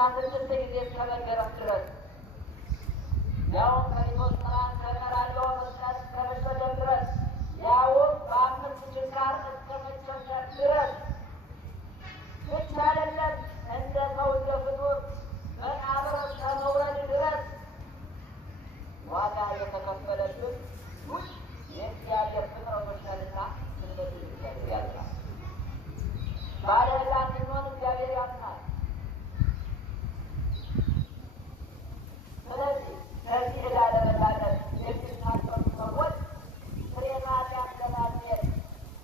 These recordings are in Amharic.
16 ጊዜ እስከመገረፍ ድረስ ያውም ከሊቶስ ጥራን ከቀራንዮ መስቀል እስከመሰደድ ድረስ ያውም በ5 ችንካር እስከ መቸንከር ድረስ ብቻ አይደለም እንደ ሰው እንደ ፍጡር መቃብር እስከ መውረድ ድረስ ዋጋ የተከፈለብን ውጭ የእግዚአብሔር ፍጥረቶች ነንና እንደዚህ እግዚአብሔር ያዝናል። ባለዕዳ ስንሆን እግዚአብሔር ያዝናል። ስለዚህ ከዚህ ዕዳ ለመላቀቅ የሚታጠሩ ሰዎች ፍሬና ኃጢአት ለማግኘት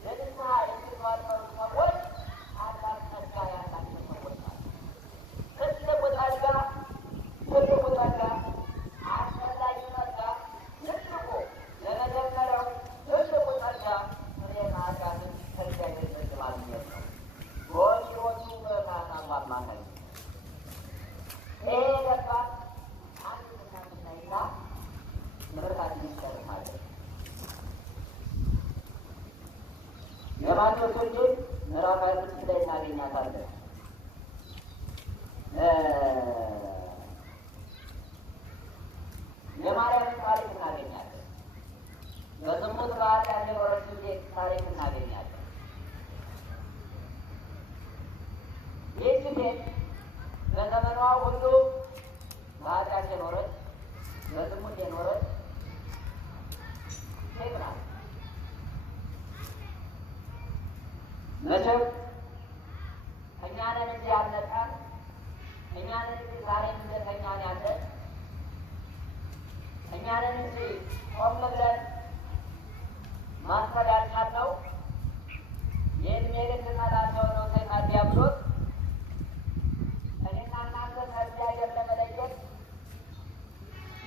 ለንስሐ የሚታጠሩ ሰዎች ታላቅ ጸጋ ያላቸው ሰዎች ናቸው። ትልቁ ጸጋ አስፈላጊ ጸጋ ትልቁ ለመጀመሪያው ትልቁ ጸጋ ፍሬና ኃጢአትን ከእግዚአብሔር ዘንድ ማግኘት ነው። በወንጌሎቹ በካህናቱ አማካኝነት ይሄ ገባን አንድ ምናምናይና ትምህርታችን ይቀርማል። የማቴዎስ ወንጌል ምዕራፍ 26 ላይ እናገኛታለን። የማርያምን ታሪክ እናገኛለን። በዝሙት በኃጢአት የኖረችው ሴት ታሪክ እናገኛለን። ይህች ሴት በዘመኗ ሁሉ በኃጢአት የኖረች በዝሙት የኖረች ሴት ናት። መቼም እኛንን እንጂ ያልነቃን እኛንን እንጂ ዛሬም እንደተኛን ያለን እኛንን እንጂ ቆም ብለን ማሰብ ያልቻልነው የዕድሜ ልክ ጠላት የሆነው ሰይጣን ዲያብሎስ እኔና እናንተ ከእግዚአብሔር ለመለየት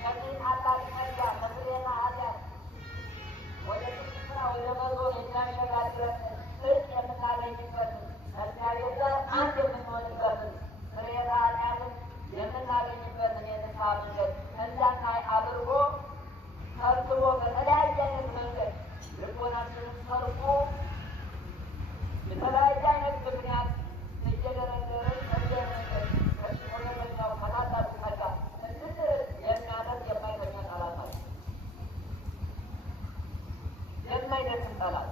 ከዚህ ታላቅ ጸጋ ከፍሬና ኃጢአት ወደ ቅድስና ወደ መዞን የሚያሸጋግረን ጽድቅ የምናገኝበትን ከእግዚአብሔር ጋር አንድ የምንሆንበትን ፍሬና ኃጢአትን የምናገኝበትን የንስሐ መንገድ እንዳናይ አድርጎ ሰብስቦ በተለያየ አይነት መንገድ ልቦናችንን ሰርቆ የተለያየ አይነት ምክንያት እየደረደርን ከየመንገድ ወደበኛው ከታላቁ ጸጋ እንድንርቅ የሚያደርግ የማይተኛ ጠላት አለ። የማይደክም ጠላት።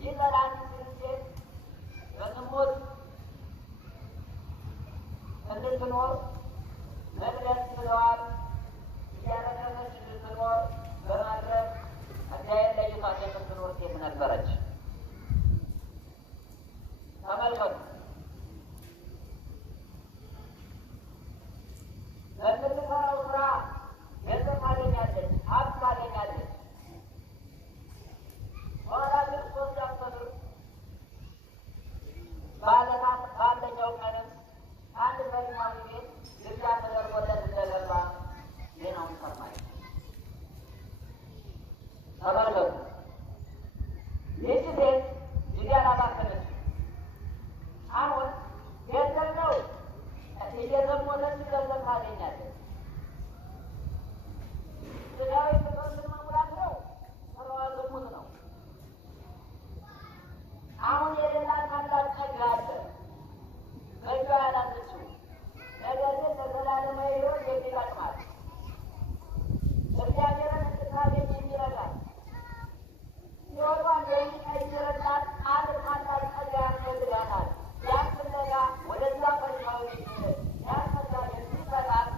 ይህ ጠላት ሴት በዝሙት እንድትኖር መግደል ችለዋል። እያረከሰች እንድትኖር በማድረግ እግዚአብሔር ለይቷት የምትኖር ሴት ነበረች። ተመልከቱ። በምትሰራው ስራ ገንዘብ ታገኛለች፣ ሀብት ታገኛለች። ኋላ ግን 3 ዓመት ባለኛው ቀንም አንድ በሊማዊ ቤት ግብዣ ተደርጎለት እንደገባ ዜናውን ሰማች። ተመልከቱ። ይህች ሴት ጊዜ አላባከነች። አሁን ገንዘብ ነው እየዘሞተች ገንዘብ ታገኛለች። ስጋዊ ፍቅርን መሙላት ነው፣ ስራዋ ዝሙት ነው። አሁን የሌላት ታላቅ ጸጋ አለ በእጇ ያላዘችው፣ ነገር ግን ለዘላለማዊ ሕይወት የሚጠቅማት እግዚአብሔርን እንድታገኝ የሚረዳት ሕይወቷን የሚቀይርላት አንድ ታላቅ ጸጋ ያስፈልጋታል። ያን ፍለጋ ወደዛ ፈሪሳዊ ያን ጸጋ የሚሰጣት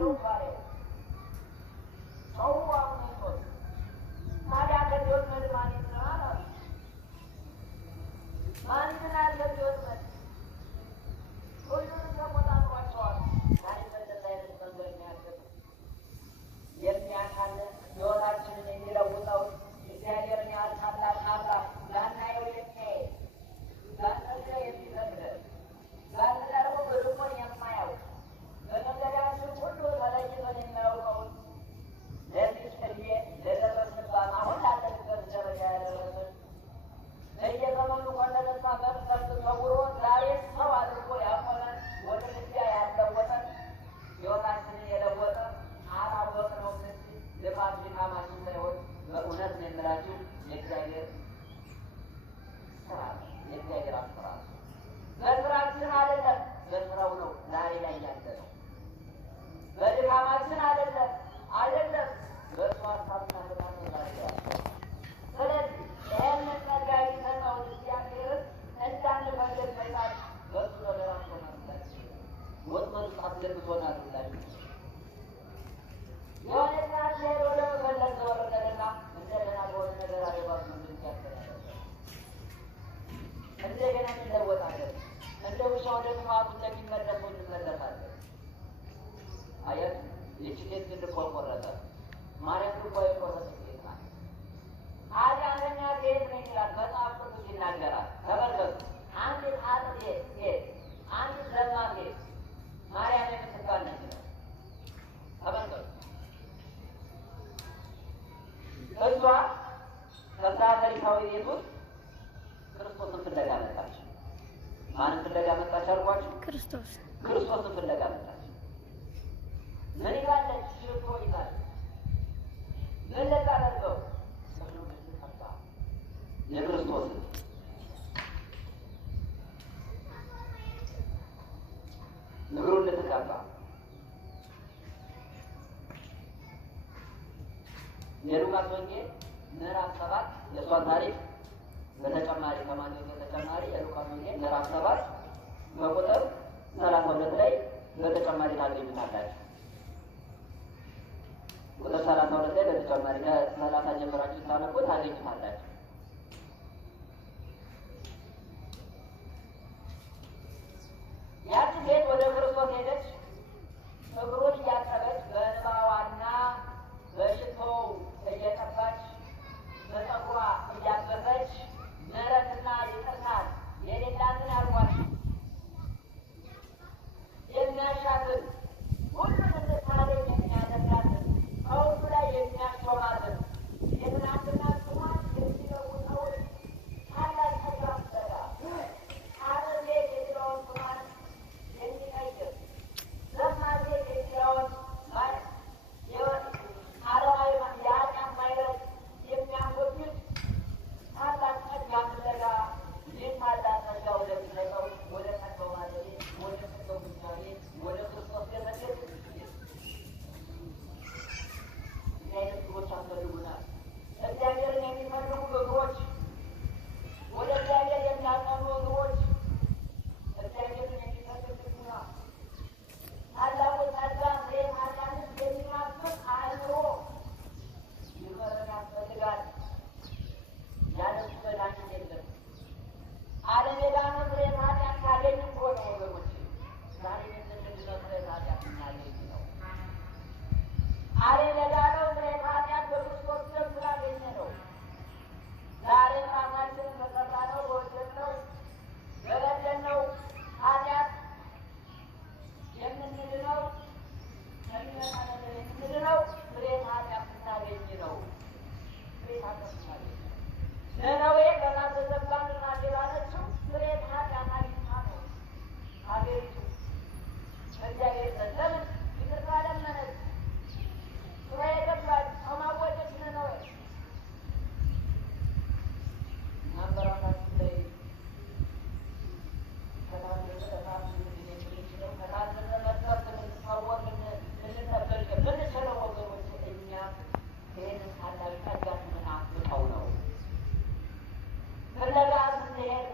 ያለው ባሪያው ሰው አምኖት ታዲያ ከዚህ ወጥመድ ማን ይድናል አሉ። ማን ይድናል ከዚህ ወጥመድ? ሁሉንም ተቆጣጥሯቸዋል። ዛሬ በእንደዚህ አይነት መንገድ የሚያካለን ሕይወታችንን የሚለውጠው እግዚአብሔርን ያህል ታላቅ አምላክ ላናየው የሚያይ ላንጠልቀው የሚፈቅድ ላንቀርበው በልቆን የማያውቅ በመንገዳችን ሁሉ ተለይቶን የሚያውቀውን ለዚህ ዕድሜ ለደረስንባት አሁን ላለንበት ደረጃ ያደረስን በየዘመኑ ኮለነሳ መቅሰፍት ተውሮ ዛሬ ሰው አድርጎ ያቆመን ወደ ልቢያ ያለወጠን ሕይወታችንን የለወጠ አላወቅነው እንጂ ልፋት ድካማችን ሳይሆን በእውነት ነው የምላችሁ የእግዚአብሔር ስራ የእግዚአብሔር አሰራር በስራችን አይደለም፣ በስራው ነው ዛሬ ላይ ያለ ነው። በድካማችን አይደለም በእሱ ሀሳብና ፍቃድ ነው ዛሬ ያለ። ስለዚህ ይህንን ጸጋ የሚሰጠውን እግዚአብሔርን እንዳንፈልግ ሰይጣን በእሱ ተደራጅቶናል ብላችሁ ወጥመድ ውስጥ አስገብቶናል ብላችሁ የሆነ ሰዓት ላይ ወደ መፈለግ ተወረደና እንደገና በሆነ ነገር አገባሱ እንድንያስተናገር እንደገና እንለወጣለን። እንደ ውሻ ወደ ጥፋቱ እንደሚመለሱ እንመለሳለን። አያችሁ፣ ይህች ሴት ግን ልቧ ቆረጠ። ማርያም ልቧ የቆረጠ ሴት ናት። ኃጢአተኛ ሴት ነኝ ይላል መጽሐፍ ቅዱስ ይናገራል። ተመልከቱ፣ አንዲት ኃጥእ ሴት፣ አንዲት ዘማ ሴት ማርያም የምትባል ነች ይላል። ተመልከቱ፣ እሷ ከዛ ታሪካዊ ቤት ውስጥ ክርስቶስን ፍለጋ መጣች። ማንን ፍለጋ መጣች አልኳችሁ? ክርስቶስን ፍለጋ መጣች። ምን ይላለች? ሽቶ ይዛለች። ምን ልታደርገው? የክርስቶስን እግሩን ልትቀባ። የሉቃስ ወንጌል ምዕራፍ 7 የእሷን ታሪክ በተጨማሪ ከማንኛውም በተጨማሪ የሉቃስ ወንጌል ምዕራፍ 7 በቁጥር 32 ላይ በተጨማሪ ታገኙታላችሁ። ቁጥር 32 ላይ በተጨማሪ ከ30 ጀምራችሁ ታነቡ ታገኙታላችሁ። ያቺ ሴት ወደ ክርስቶስ ሄደች። እግሩን እያጠበች በእንባዋና በሽቶው እየቀባች በፀጉሯ እያበሰች ምሕረትና ይቅርታን የሌላትን አልኳት የሚያሻትን ሁሉን እንድታገኝ የሚያደርጋትን ከሁሉ ላይ የሚያሾማትን የትናንትና ስሟን የሚለውጠውን ታላቅ ጸጋ ፍለጋ ሐረር ቤት የሚለውን ስሟን የሚቀይር ዘማ ቤት የሚለውን ዓለማዊ የኃጢአት ማይረግ የሚያስወግድ ታላቅ ጸጋ ፍለጋ ይህ ታላቅ ጸጋ ወደሚሰጠው ወደ ቀደው ማለቤ ወደ ቀደው ምሳሌ ወደ ክርስቶስ ገመገብ አይነት እግሮች አስፈልጉናል። እግዚአብሔርን የሚፈልጉ እግሮች፣ ወደ እግዚአብሔር የሚያቀኑ እግሮች፣ እግዚአብሔርን የሚፈልጉና ታላቁ ጸጋ ፍሬ ኃጢአትን የሚናፍቅ አእምሮ ይመረን ያስፈልጋል። ያለሱ መድኃኒት የለም። ዓለም የዳነው ፍሬ ኃጢአት ካገኝ እኮ ነው ወገኖች። ዛሬ የምንድነው ፍሬ ኃጢአት እናገኝ ነው። ዓለም የዳነው ፍሬ ኃጢአት በክርስቶስ ደም ስላገኘ ነው። ዛሬ ራሳችንን በሰራነው በወደድነው በበደልነው ኃጢአት የምንድነው ከሚመጣ ነገር የምንድነው ፍሬ ኃጢአት ስናገኝ ነው። ፍሬ ኃጢአት ስናገኝ ነነዌ በታዘዘባትና ሌላለችው ፍሬ ኃጢአት አግኝታ ነው ሀገሪቱ እግዚአብሔር ዘንድ ለምን ይቅርታ ለመነች? ፍሬ የገባች ከማወደች ነነዌ አንበራታችን ላይ ከታዘዘ እሳት የምንችለው ከታዘዘ መቅሰፍት ልንሰወር ልንጠበቅ የምንችለው ወገኖች እኛ ይህንን ታላቅ ጸጋ ስናፍቀው ነው። ፍለጋ ስንሄድ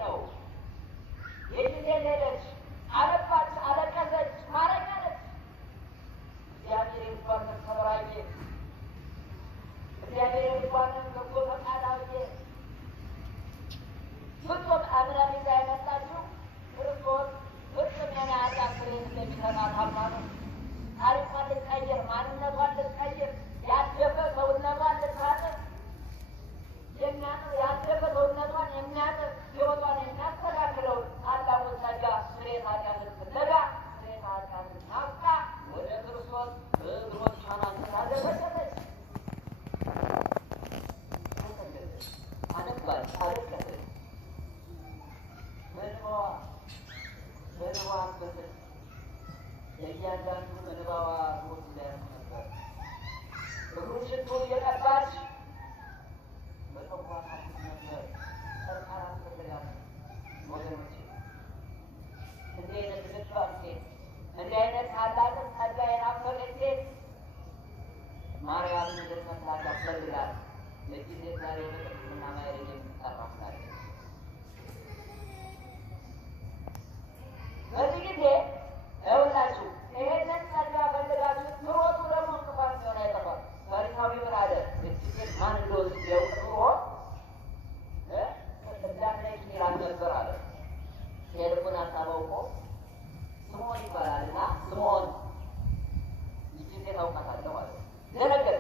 ታውቃታለህ ማለት ነው። ደነገጠ።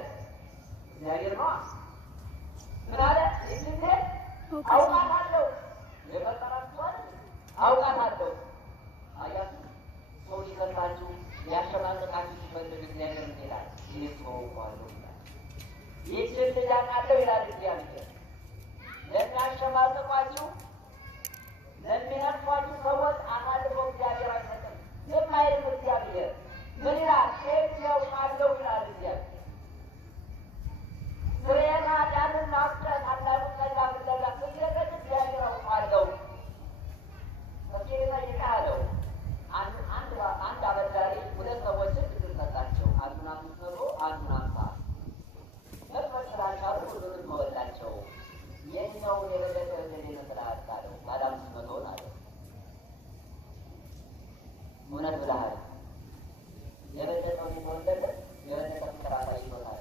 እግዚአብሔር ነው ምን አለ? ይህን አውቃታለሁ፣ የፈጠራችኋል አውቃታለሁ። አያችሁ፣ ሰው ሊከሳችሁ ሊያሸማቅቃችሁ ሲፈልግ እግዚአብሔር ምን ይላል? ይህን ሰው አውቀዋለሁ ይላል። ይህችን ልጅ አውቃለሁ ይላል እግዚአብሔር። ለሚያሸማቅቋችሁ ለሚነቅፏችሁ ሰዎች አሳልፎ እግዚአብሔር አይሰጥም። ዝም አይልም እግዚአብሔር። ምን ይላል? ከየትኛው አለው ይላል እግዚአብሔር። ስርየት ኃጢአትን ማፍቀር ታላቁ ጸጋ ፍለጋ ስግደት እግዚአብሔር አውቃለሁ። ከጌታ ይቃለው አንድ አበዳሪ ሁለት ሰዎችን ብድር ሰጣቸው። አንዱን 500 አንዱን 50 መክፈል ስላልቻሉ ሁሉንም ተወላቸው። የትኛውን የበለጠ እንደኔ መስራት አለው? ባለ 500 አለው። እውነት ብለሃል። የበለጠው ሊወለደ የበለጠ ፍቅራታ ይሆናል።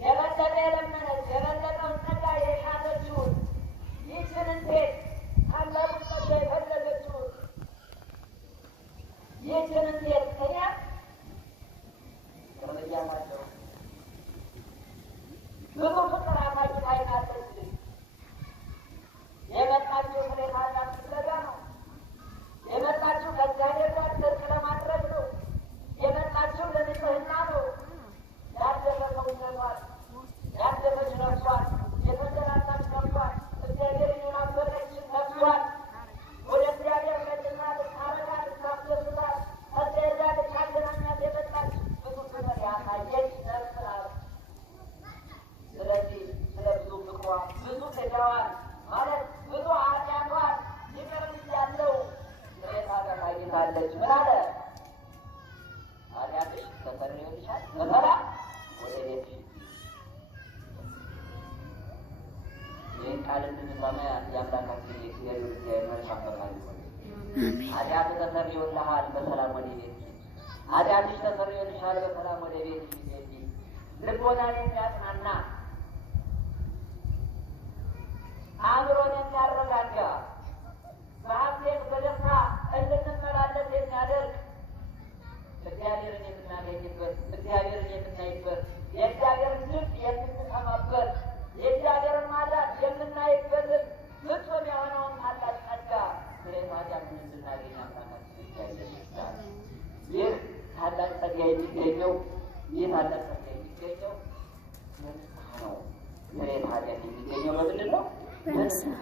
የበለጠ የለመነች የበለጠውን ጸጋ የሻተችውን ይህችን እንዴት ታላቁን ጸጋ የፈለገችውን ይህችን እንዴት ከዚያ እርምጃ ናቸው ብዙ ፍቅር አሳይታ አይታለች። የመጣችው ፍሬ ካላት ፍለጋ ነው። የመጣችው ከእግዚአብሔር ጋር ጽድቅ ለማድረግ ነው። የመጣችው ለንጽህና ነው። ያደፈ ሰውነቷን ያደፈች ነፍሷን የተንገላታች ነፍሷን እግዚአብሔርን የናፈቀች ነፍሷን ወደ እግዚአብሔር ቀጥታ ልታረጋ ልታስደስታት ከዚያ ልታገናኛት የመጣች ብዙ ፍቅር ያሳየች ነፍስ ናት። ስለዚህ ስለ ብዙ ፍቅሯ ብዙ ስጋዋን ማለት ብዙ ኃጢአቷን ይቅር ብያለሁ ስሬታ ታሳይታለች። ምን አለ? ኃጢአትሽ ተሰርዮልሻል፣ በሰላም ወደ ቤትሽ። ይህን ቃል እንድንሰማ የአምላካችን የእግዚአብሔር እግዚአብሔር መልካም ፈቃዱ ይሁን። ኃጢአትህ ተሰርዮልሃል፣ በሰላም ወደ ቤትሽ። ኃጢአትሽ ተሰርዮልሻል፣ በሰላም ወደ ቤትሽ የሚል ልቦናን የሚያጽናና አእምሮን የሚያረጋጋ በሐሴት በደስታ እንድንመላለስ የሚያደርግ እግዚአብሔርን የምናገኝበት እግዚአብሔርን የምናይበት የእግዚአብሔርን ድምፅ የምንሰማበት የእግዚአብሔርን ማዳን የምናይበትን ፍጹም የሆነውን ታላቅ ጸጋ ስለማዳን እንድናገኝ አምላካችን እግዚአብሔር ይመስገን። ይህ ታላቅ ጸጋ የሚገኘው በንስሐ ነው። ስርየተ ኃጢአት የሚገኘው በምንድን ነው? በንስሐ